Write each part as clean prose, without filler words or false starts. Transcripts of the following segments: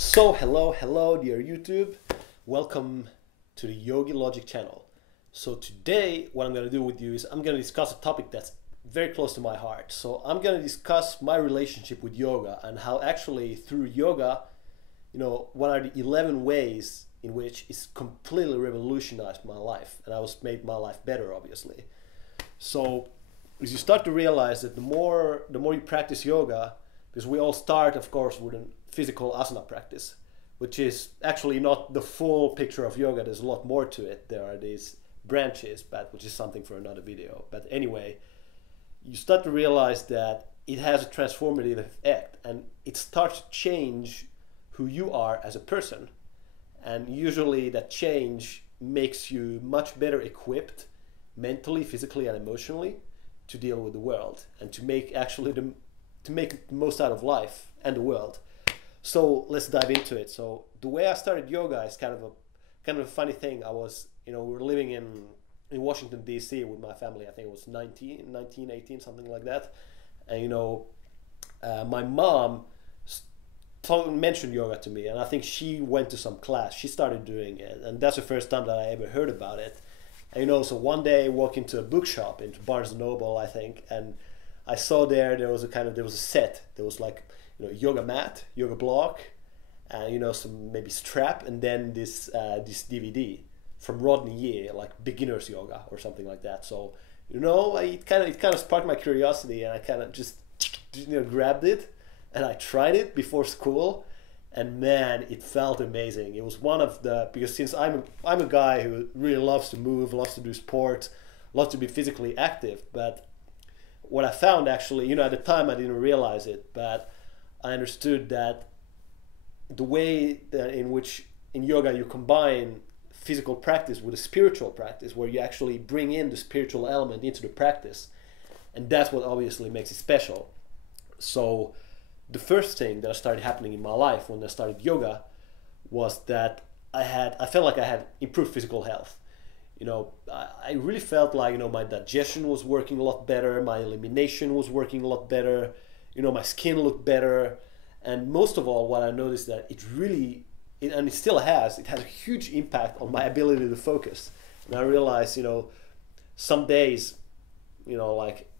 So hello dear YouTube, welcome to the Yogi Logic channel. So today what I'm going to do with you is I'm going to discuss a topic that's very close to my heart. So I'm going to discuss my relationship with yoga and how actually through yoga, what are the 11 ways in which it's completely revolutionized my life, and I was made my life better, obviously. So as you start to realize that the more you practice yoga, because we all start of course with a physical asana practice, which is actually not the full picture of yoga. There's a lot more to it. There are these branches, but which is something for another video. But anyway, you start to realize that it has a transformative effect and it starts to change who you are as a person. And usually that change makes you much better equipped mentally, physically, and emotionally to deal with the world and to make to make the most out of life and the world. So let's dive into it. So the way I started yoga is kind of a funny thing. I was, we were living in Washington DC with my family. I think it was 19, 18, something like that. And my mom mentioned yoga to me, and I think she went to some class. She started doing it, and that's the first time that I ever heard about it. And so one day I walked into a bookshop, into Barnes and Noble, I think, and I saw there was a set. There was like yoga mat, yoga block, and some maybe strap, and then this DVD from Rodney Yee, like beginner's yoga or something like that. So it kind of sparked my curiosity, and I kind of just grabbed it, and I tried it before school, and man, it felt amazing. It was one of because since I'm a guy who really loves to move, loves to do sport, loves to be physically active, but what I found actually, at the time I didn't realize it, but I understood that the way that in which in yoga you combine physical practice with a spiritual practice, where you actually bring in the spiritual element into the practice, and that's what obviously makes it special. So the first thing that started happening in my life when I started yoga was that I felt like I had improved physical health. I really felt like my digestion was working a lot better, my elimination was working a lot better, my skin looked better, and most of all, what I noticed that and it still has, it has a huge impact on my ability to focus. And I realized, some days, like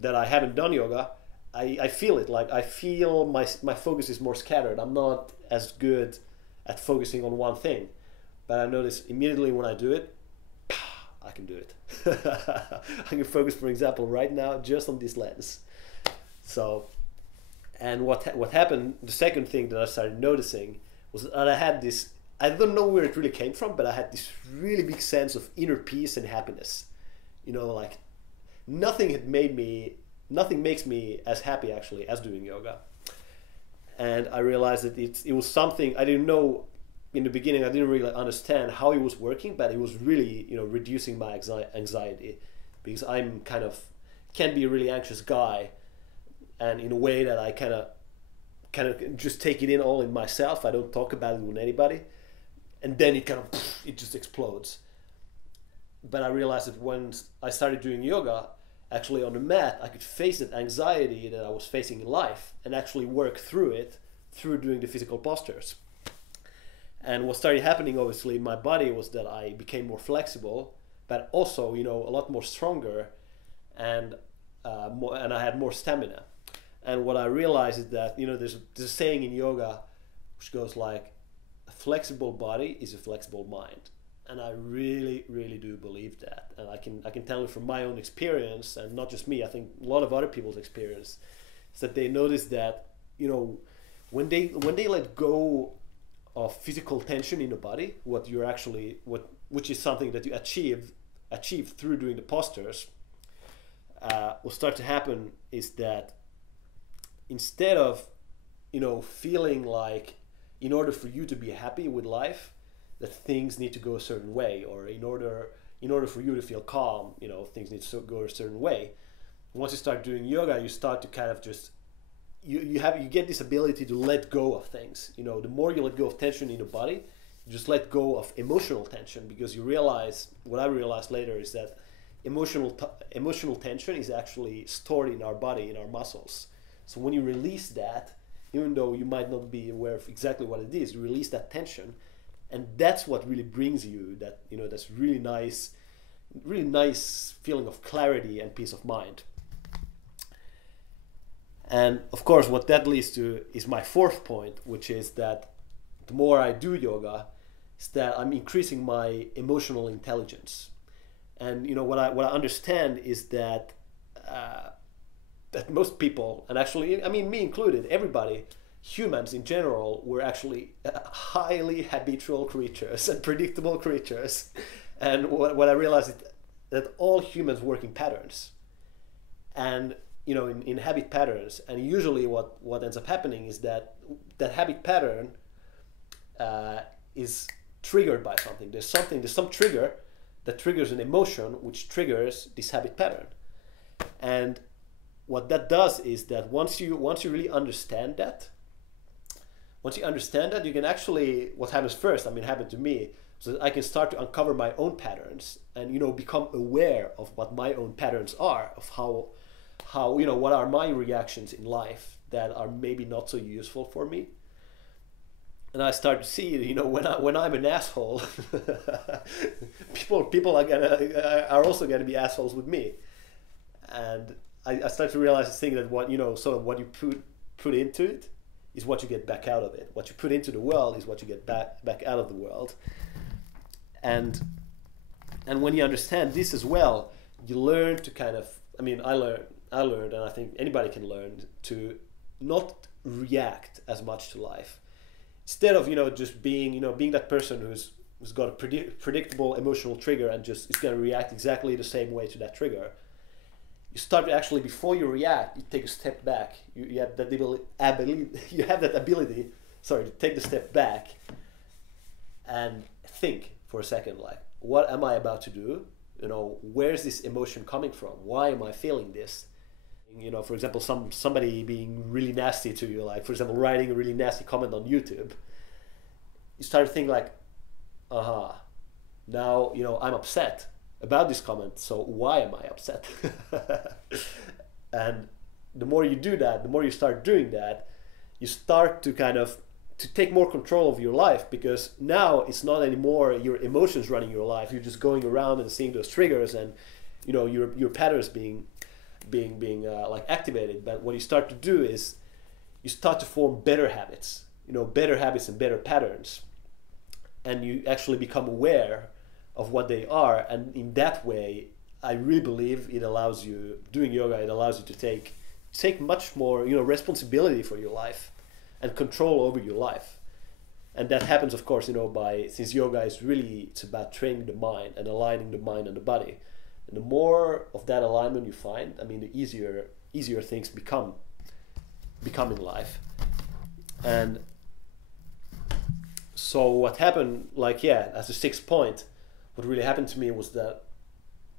that I haven't done yoga, I feel it. Like I feel my focus is more scattered. I'm not as good at focusing on one thing, but I notice immediately when I do it, I can do it. I can focus, for example, right now just on this lens. So, and what happened, the second thing that I started noticing was that I had this, I don't know where it really came from, but I had this really big sense of inner peace and happiness. Like nothing makes me as happy actually as doing yoga. And I realized that it was something I didn't know in the beginning. I didn't really understand how it was working, but it was really reducing my anxiety, because I'm can be a really anxious guy, and in a way that I kind of just take it in all in myself. I don't talk about it with anybody, and then it it just explodes. But I realized that when I started doing yoga, actually on the mat, I could face that anxiety that I was facing in life and actually work through it through doing the physical postures. And what started happening, obviously, in my body was that I became more flexible, but also, a lot more stronger, and I had more stamina. And what I realized is that, there's a saying in yoga which goes like, a flexible body is a flexible mind. And I really, really do believe that. And I can tell you from my own experience, and not just me, I think a lot of other people's experience, is that they notice that, when they let go of physical tension in the body, which is something that you achieve through doing the postures, what starts to happen is that instead of feeling like in order for you to be happy with life that things need to go a certain way, or in order for you to feel calm, things need to go a certain way. Once you start doing yoga, you start to kind of just you get this ability to let go of things. The more you let go of tension in the body, you just let go of emotional tension, because you realize, what I realized later is that emotional tension is actually stored in our body, in our muscles. So when you release that, even though you might not be aware of exactly what it is. You release that tension, and that's what really brings you that, that's really nice feeling of clarity and peace of mind. And of course, what that leads to is my fourth point, which is that the more I do yoga, is that I'm increasing my emotional intelligence. And what I understand is that that most people, and actually, I mean, me included, everybody, humans in general, we're actually highly habitual creatures and predictable creatures. And what I realized is that all humans work in patterns, and in habit patterns. And usually, what ends up happening is that habit pattern is triggered by something. There's some trigger that triggers an emotion, which triggers this habit pattern. And what that does is that once you really understand that, you can actually, what happens first, I mean, it happened to me, so that I can start to uncover my own patterns and become aware of what my own patterns are, of how what are my reactions in life that are maybe not so useful for me. And I start to see, when I'm an asshole, people are also gonna be assholes with me. And I start to realize this thing that what you put into it is what you get back out of it. What you put into the world is what you get back out of the world. And when you understand this as well, you learn to kind of, I mean, I learned, and I think anybody can learn to not react as much to life. Instead of just being that person who's got a predictable emotional trigger and just is going to react exactly the same way to that trigger, you start to actually, before you react, you take a step back. You have that ability to take the step back and think for a second, like, what am I about to do? Where's this emotion coming from? Why am I feeling this? For example, somebody being really nasty to you, like, for example, writing a really nasty comment on YouTube, you start to think like, now, I'm upset about this comment, so why am I upset? And the more you do that, the more you start doing that, you start to kind of to take more control of your life, because now it's not anymore your emotions running your life. You're just going around and seeing those triggers and your patterns being like activated. But what you start to do is you start to form better habits, and better patterns, and you actually become aware of what they are. And in that way, I really believe it allows you, doing yoga, it allows you to take much more responsibility for your life and control over your life. And that happens, of course, since yoga is really, it's about training the mind and aligning the mind and the body. And the more of that alignment you find, I mean, the easier things become in life. And so what happened, as a sixth point, what really happened to me was that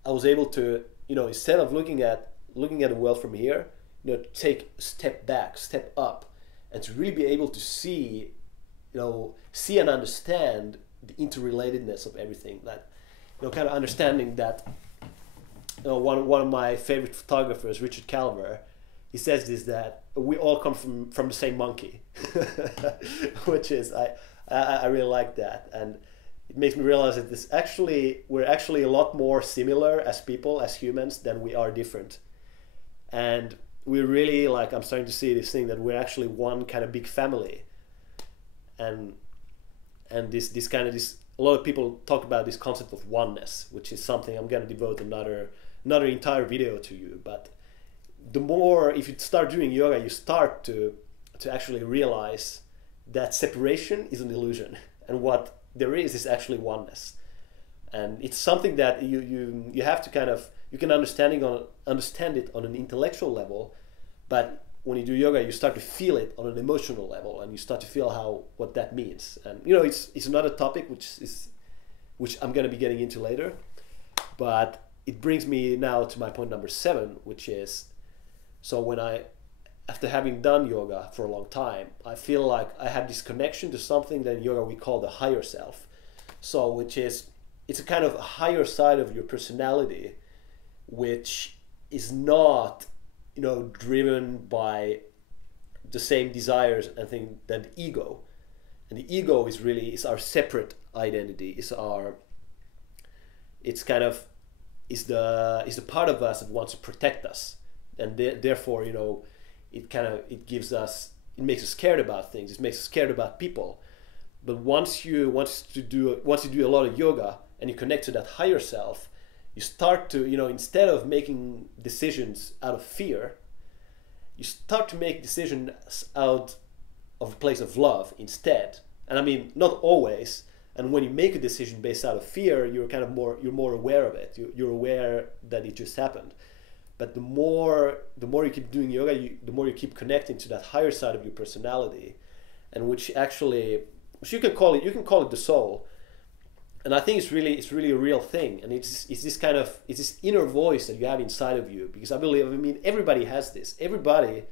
I was able to, instead of looking at the world from here, take a step back, step up, and to really be able to see and understand the interrelatedness of everything. That, kind of understanding that, one of my favorite photographers, Richard Calver, he says this, that we all come from the same monkey, which is, I really like that. And it makes me realize that we're actually a lot more similar as people, as humans, than we are different. And we're really, I'm starting to see this thing that we're actually one kind of big family. And this a lot of people talk about this concept of oneness, which is something I'm going to devote another entire video to you. But the more, if you start doing yoga, you start to actually realize that separation is an illusion, and what there is actually oneness. And it's something that you have to you can understand it on an intellectual level, but when you do yoga, you start to feel it on an emotional level, and you start to feel what that means. And it's another topic which I'm going to be getting into later, but it brings me now to my point number 7, which is, so after having done yoga for a long time, I feel like I have this connection to something that in yoga we call the higher self. So which is, it's a kind of a higher side of your personality, which is not driven by the same desires and things than the ego. And the ego is our separate identity. It's kind of is the part of us that wants to protect us, and therefore, it gives us, it makes us scared about things. It makes us scared about people. But once you do a lot of yoga and you connect to that higher self, you start to, instead of making decisions out of fear, you start to make decisions out of a place of love instead. And I mean, not always. And when you make a decision based out of fear, you're more aware of it. You're aware that it just happened. But the more you keep doing yoga, the more you keep connecting to that higher side of your personality, and which you can call it the soul. And I think it's really a real thing. And it's this inner voice that you have inside of you. Because I mean, everybody has this. Everybody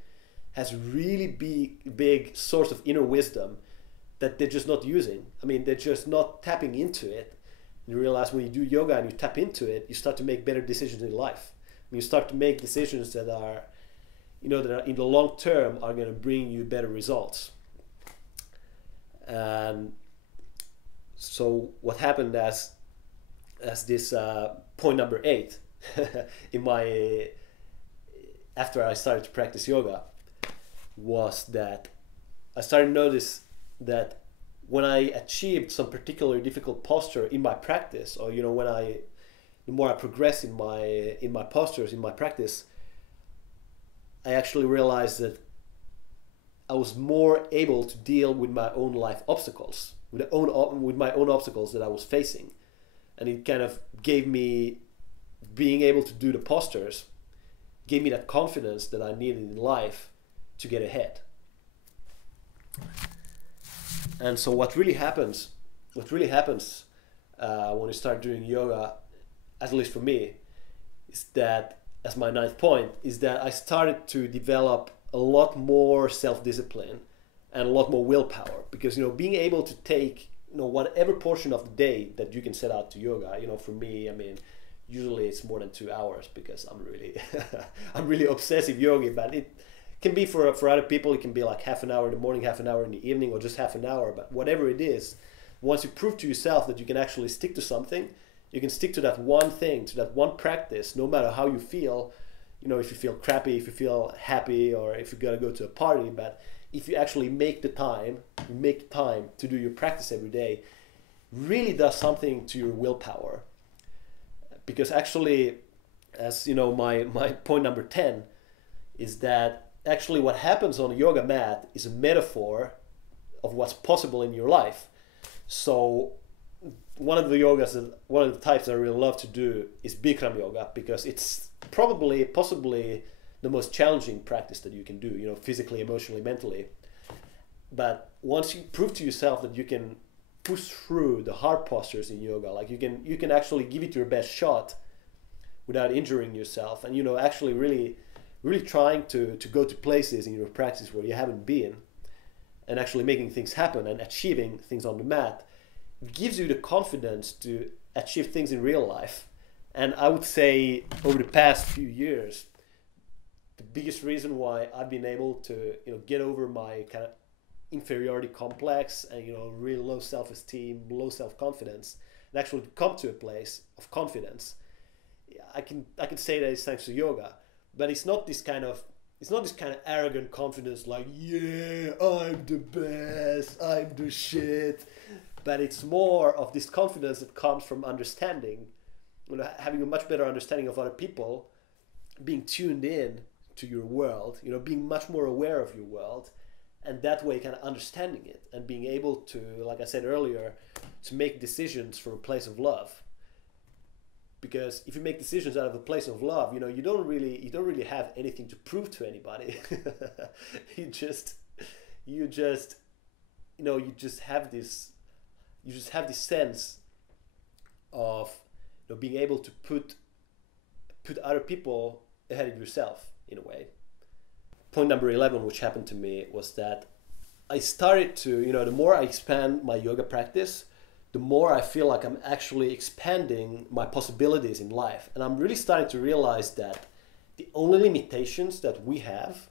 has really big source of inner wisdom that they're just not using. I mean, they're just not tapping into it. And you realize when you do yoga and you tap into it, you start to make better decisions in life. You start to make decisions that are in the long term are going to bring you better results. And so what happened as this point number 8 after I started to practice yoga, was that I started to notice that when I achieved some particularly difficult posture in my practice, or the more I progressed in my postures, in my practice, I actually realized that I was more able to deal with my own life obstacles, with my own obstacles that I was facing. And it kind of gave me, being able to do the postures, gave me that confidence that I needed in life to get ahead. And so what really happens when you start doing yoga, at least for me, is that, as my 9th point, is that I started to develop a lot more self-discipline and a lot more willpower. Because being able to take whatever portion of the day that you can set out to yoga, for me, I mean, usually it's more than 2 hours, because I'm really obsessive yogi. But it can be for other people, it can be like half an hour in the morning, half an hour in the evening, or just half an hour. But whatever it is, once you prove to yourself that you can actually stick to something, you can stick to that one thing, to that one practice, no matter how you feel. If you feel crappy, if you feel happy, or if you gotta go to a party. But if you actually make the time to do your practice every day, really does something to your willpower. Because actually, as my point number 10 is that actually what happens on a yoga mat is a metaphor of what's possible in your life. So one of the types that I really love to do is Bikram yoga, because it's possibly the most challenging practice that you can do, physically, emotionally, mentally. But once you prove to yourself that you can push through the hard postures in yoga, like you can actually give it your best shot without injuring yourself, and actually really trying to go to places in your practice where you haven't been, and actually making things happen and achieving things on the mat, gives you the confidence to achieve things in real life. And I would say over the past few years, the biggest reason why I've been able to get over my kind of inferiority complex and really low self-esteem, low self-confidence, and actually come to a place of confidence, I can say that it's thanks to yoga. But it's not this kind of arrogant confidence like, yeah, I'm the best, I'm the shit. But it's more of this confidence that comes from understanding, having a much better understanding of other people, being tuned in to your world, being much more aware of your world, and that way kind of understanding it and being able to, like I said earlier, to make decisions from a place of love. Because if you make decisions out of a place of love, you don't really have anything to prove to anybody. you just have this sense of being able to put other people ahead of yourself in a way. Point number 11, which happened to me, was that I started to, the more I expand my yoga practice, the more I feel like I'm actually expanding my possibilities in life. And I'm really starting to realize that the only limitations that we have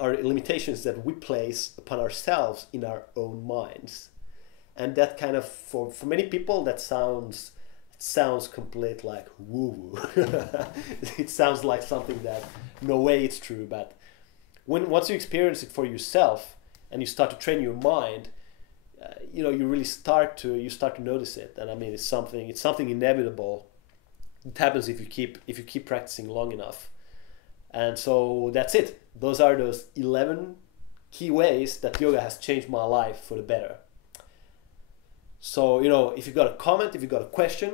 are limitations that we place upon ourselves in our own minds. And that kind of, for many people, that sounds complete like woo-woo. It sounds like something that no way it's true. But once you experience it for yourself and you start to train your mind, you really start to notice it. And I mean, it's something inevitable. It happens if you keep practicing long enough. And so that's it. Those are those 11 key ways that yoga has changed my life for the better. So, if you got a comment, if you got a question,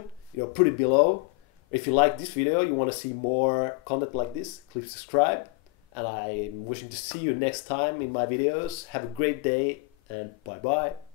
put it below. If you like this video, you want to see more content like this, click subscribe. And I'm wishing to see you next time in my videos. Have a great day and bye-bye.